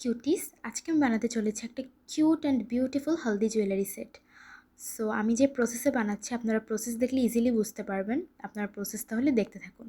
Cuties, আজকে আমি বানাতে চলেছি একটা cute and beautiful haldi jewellery set. So আমি যে প্রসেসে বানাচ্ছি আপনারা প্রসেস দেখলে ইজিলি বুঝতে পারবেন। আপনারা প্রসেস তাহলে দেখতে থাকুন।